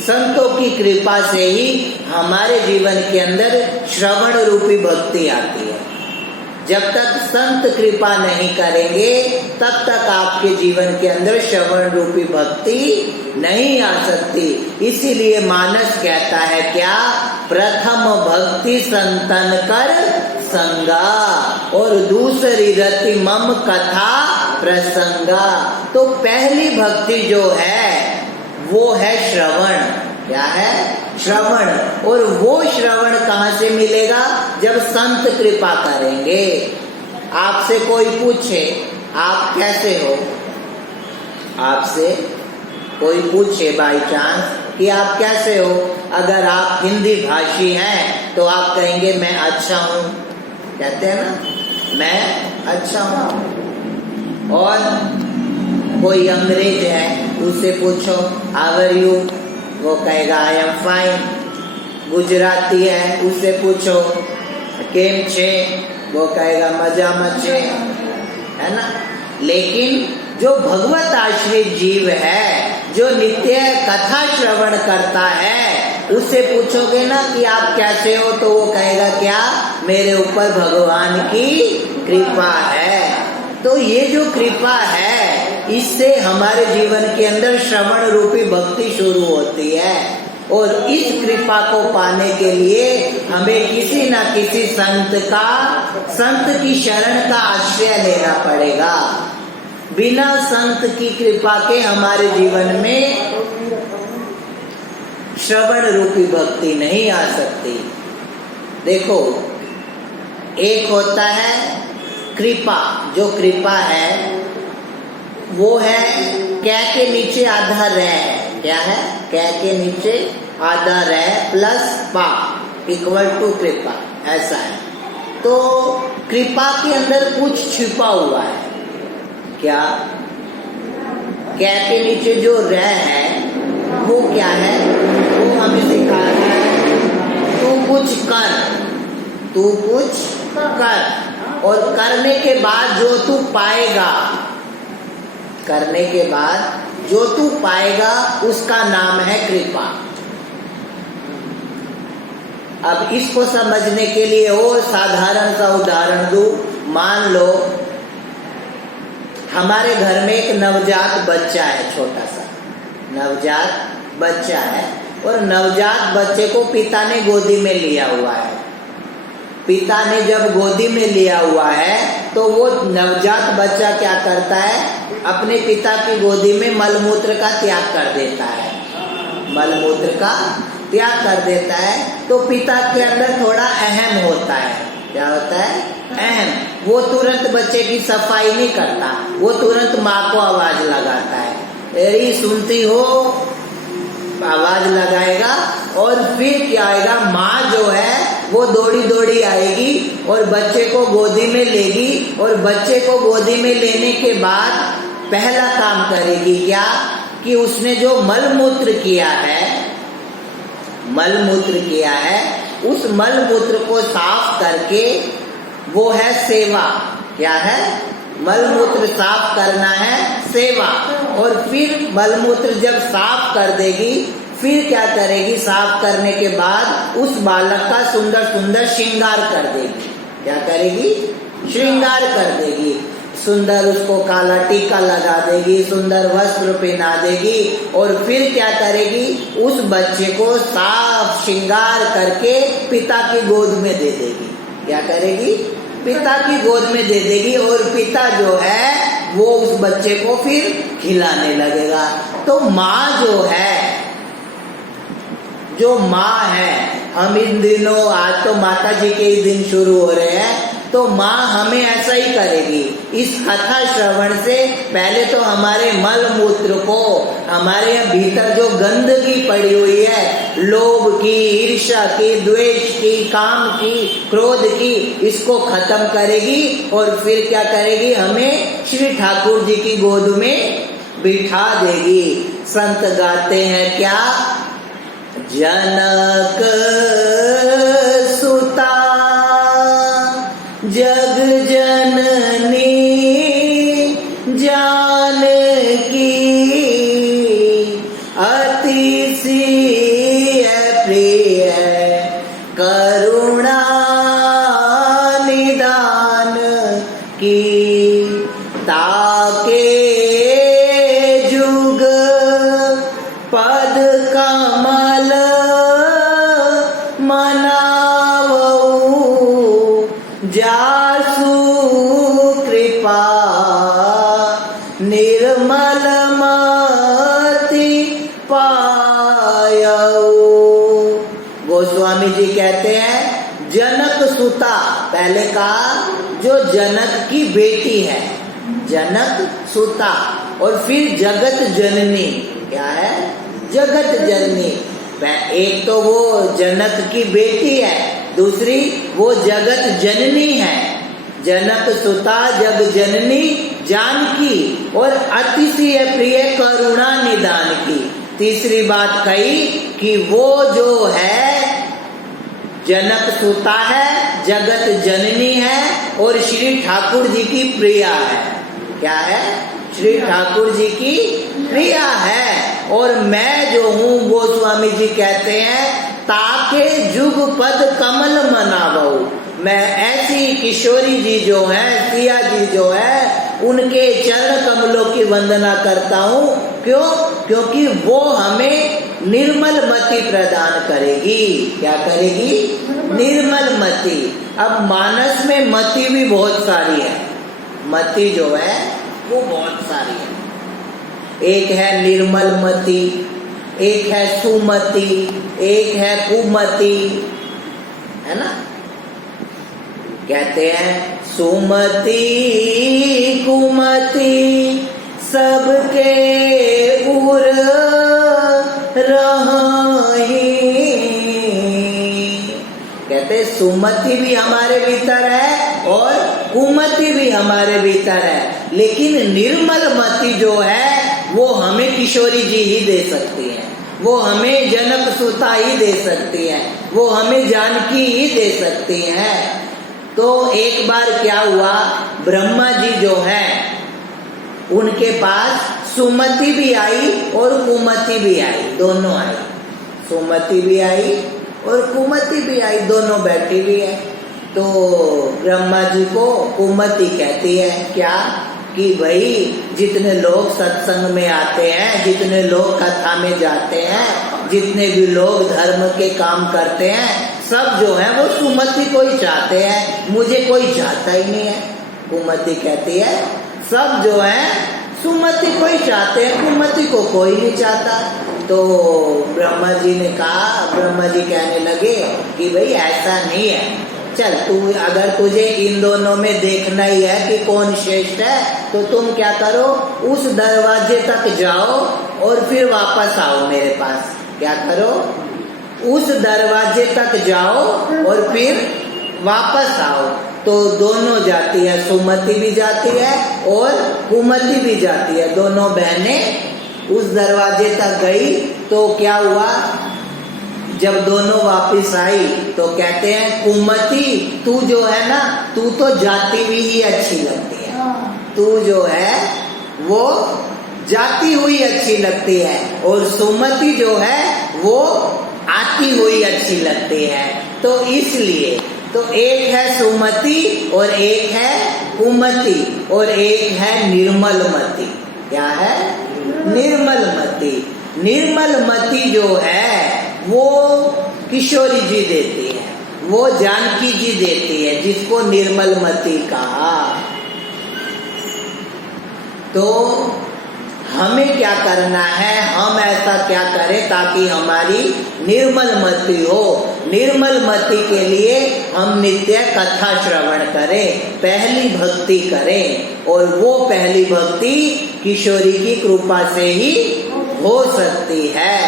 संतों की कृपा से ही हमारे जीवन के अंदर श्रवण रूपी भक्ति आती है। जब तक संत कृपा नहीं करेंगे तब तक आपके जीवन के अंदर श्रवण रूपी भक्ति नहीं आ सकती। इसीलिए मानस कहता है क्या, प्रथम भक्ति संतन कर संगा और दूसरी रति मम कथा प्रसंगा। तो पहली भक्ति जो है वो है श्रवण। क्या है? श्रवण। और वो श्रवण कहाँ से मिलेगा? जब संत कृपा करेंगे। आपसे कोई पूछे आप कैसे हो, आपसे कोई पूछे बाई चांस कि आप कैसे हो, अगर आप हिंदी भाषी हैं तो आप कहेंगे मैं अच्छा हूँ, कहते हैं ना, मैं अच्छा हूँ। और कोई अंग्रेज है उससे पूछो हाउ आर यू, वो कहेगा आई एम फाइन। गुजराती है उससे पूछो केम छे, वो कहेगा मजा मचे, है ना। लेकिन जो भगवत आश्रित जीव है, जो नित्य कथा श्रवण करता है, उससे पूछोगे ना कि आप कैसे हो, तो वो कहेगा क्या, मेरे ऊपर भगवान की कृपा है। तो ये जो कृपा है इससे हमारे जीवन के अंदर श्रवण रूपी भक्ति शुरू होती है। और इस कृपा को पाने के लिए हमें किसी न किसी संत की शरण का आश्रय लेना पड़ेगा। बिना संत की कृपा के हमारे जीवन में श्रवण रूपी भक्ति नहीं आ सकती। देखो, एक होता है कृपा, जो कृपा है वो है कै के नीचे आधा रह है। क्या है? कै के नीचे आधा रह प्लस पा इक्वल टू कृपा, ऐसा है। तो कृपा के अंदर कुछ छिपा हुआ है। क्या? कै के नीचे जो रह है वो क्या है? वो हमें सिखाता है तू कुछ कर, तू कुछ कर, और करने के बाद जो तू पाएगा, करने के बाद जो तू पाएगा उसका नाम है कृपा। अब इसको समझने के लिए और साधारण सा उदाहरण दूं। मान लो हमारे घर में एक नवजात बच्चा है, छोटा सा नवजात बच्चा है, और नवजात बच्चे को पिता ने गोदी में लिया हुआ है। पिता ने जब गोदी में लिया हुआ है तो वो नवजात बच्चा क्या करता है, अपने पिता की गोदी में मलमूत्र का त्याग कर देता है, मलमूत्र का त्याग कर देता है। तो पिता के अंदर थोड़ा अहम होता है। क्या होता है? अहम। वो तुरंत बच्चे की सफाई नहीं करता, वो तुरंत माँ को आवाज लगाता है, एरी सुनती हो, आवाज लगाएगा। और फिर क्या आएगा, माँ जो है वो दौड़ी दौड़ी आएगी और बच्चे को गोदी में लेगी, और बच्चे को गोदी में लेने के बाद पहला काम करेगी क्या, कि उसने जो मलमूत्र किया है, मलमूत्र किया है, उस मलमूत्र को साफ करके, वो है सेवा। क्या है? मलमूत्र साफ करना है, सेवा। और फिर मलमूत्र जब साफ कर देगी, फिर क्या करेगी, साफ करने के बाद उस बालक का सुंदर सुंदर श्रृंगार कर देगी। क्या करेगी? श्रृंगार कर देगी। सुंदर उसको काला टीका लगा देगी, सुंदर वस्त्र पहना देगी, और फिर क्या करेगी, उस बच्चे को साफ श्रृंगार करके पिता की गोद में दे देगी। क्या करेगी? पिता की गोद में दे देगी, और पिता जो है वो उस बच्चे को फिर खिलाने लगेगा। तो माँ जो है, जो माँ है, हम इन दिनों, आज तो माता जी के ही दिन शुरू हो रहे हैं, तो माँ हमें ऐसा ही करेगी। इस कथा श्रवण से पहले तो हमारे मल मूत्र को, हमारे भीतर जो गंदगी पड़ी हुई है, लोभ की, ईर्ष्या की, द्वेष की, काम की, क्रोध की, इसको खत्म करेगी। और फिर क्या करेगी, हमें श्री ठाकुर जी की गोद में बिठा देगी। संत गाते हैं क्या, जनक सुता जग जननी जानकी अति सी पायऊ। गोस्वामी जी कहते हैं जनक सुता, पहले कहा जो जनक की बेटी है जनक सुता, और फिर जगत जननी, क्या है जगत जननी। एक तो वो जनक की बेटी है, दूसरी वो जगत जननी है। जनक सुता जग जननी जानकी, और अतिशय प्रिय करुणा निदान की। तीसरी बात कही कि वो जो है जनक सुता है, जगत जननी है, और श्री ठाकुर जी की प्रिया है। क्या है? श्री ठाकुर जी की प्रिया है। और मैं जो हूँ, गोस्वामी जी कहते हैं ताके जुग पद कमल मनावऊ, मैं ऐसी किशोरी जी जो है, सिया जी जो है, उनके चरण कमलों की वंदना करता हूँ। क्यों? क्योंकि वो हमें निर्मल मति प्रदान करेगी। क्या करेगी? निर्मल मति। अब मानस में मति भी बहुत सारी है, मति जो है वो बहुत सारी है। एक है निर्मल मति, एक है सुमति, एक है कुमति, है ना। कहते हैं सुमति कुमति सबके उर रही। कहते सुमति भी हमारे भीतर है और कुमति भी हमारे भीतर है, लेकिन निर्मल मति जो है वो हमें किशोरी जी ही दे सकती है, वो हमें जनक सुता ही दे सकती है, वो हमें जानकी ही दे सकती है। तो एक बार क्या हुआ, ब्रह्मा जी जो है उनके पास सुमति भी आई और कुमति भी आई, दोनों आई। सुमति भी आई और कुमति भी आई, दोनों बैठी हुई है। तो ब्रह्मा जी को कुमति कहती है क्या कि भाई जितने लोग सत्संग में आते हैं, जितने लोग कथा में जाते हैं, जितने भी लोग धर्म के काम करते हैं, सब जो है वो सुमति को ही चाहते हैं, मुझे कोई चाहता ही नहीं है। कुमति कहती है सब जो है सुमति को ही चाहते हैं, कुमति को कोई नहीं चाहता। तो ब्रह्मा जी ने कहा, ब्रह्मा जी कहने लगे कि भाई ऐसा नहीं है, चल तू अगर तुझे इन दोनों में देखना ही है कि कौन श्रेष्ठ है, तो तुम क्या करो, उस दरवाजे तक जाओ और फिर वापस आओ मेरे पास। क्या करो, उस दरवाजे तक जाओ और फिर वापस आओ। तो दोनों जाती है, सुमति भी जाती है और कुमति भी जाती है, दोनों बहनें उस दरवाजे तक गई। तो क्या हुआ, जब दोनों वापस आई तो कहते हैं कुमति तू जो है ना, तू तो जाती हुई ही अच्छी लगती है, तू जो है वो जाती हुई अच्छी लगती है, और सुमति जो है वो आती हुई अच्छी लगती है। तो इसलिए तो एक है सुमति और एक है कुमति और एक है निर्मल मति। क्या है? निर्मल मति। निर्मल मति जो है वो किशोरी जी देती है, वो जानकी जी देती है, जिसको निर्मल मति कहा। तो हमें क्या करना है, हम ऐसा क्या करें ताकि हमारी निर्मल मति हो। निर्मल मति के लिए हम नित्य कथा श्रवण करें, पहली भक्ति करें, और वो पहली भक्ति किशोरी की कृपा से ही हो सकती है।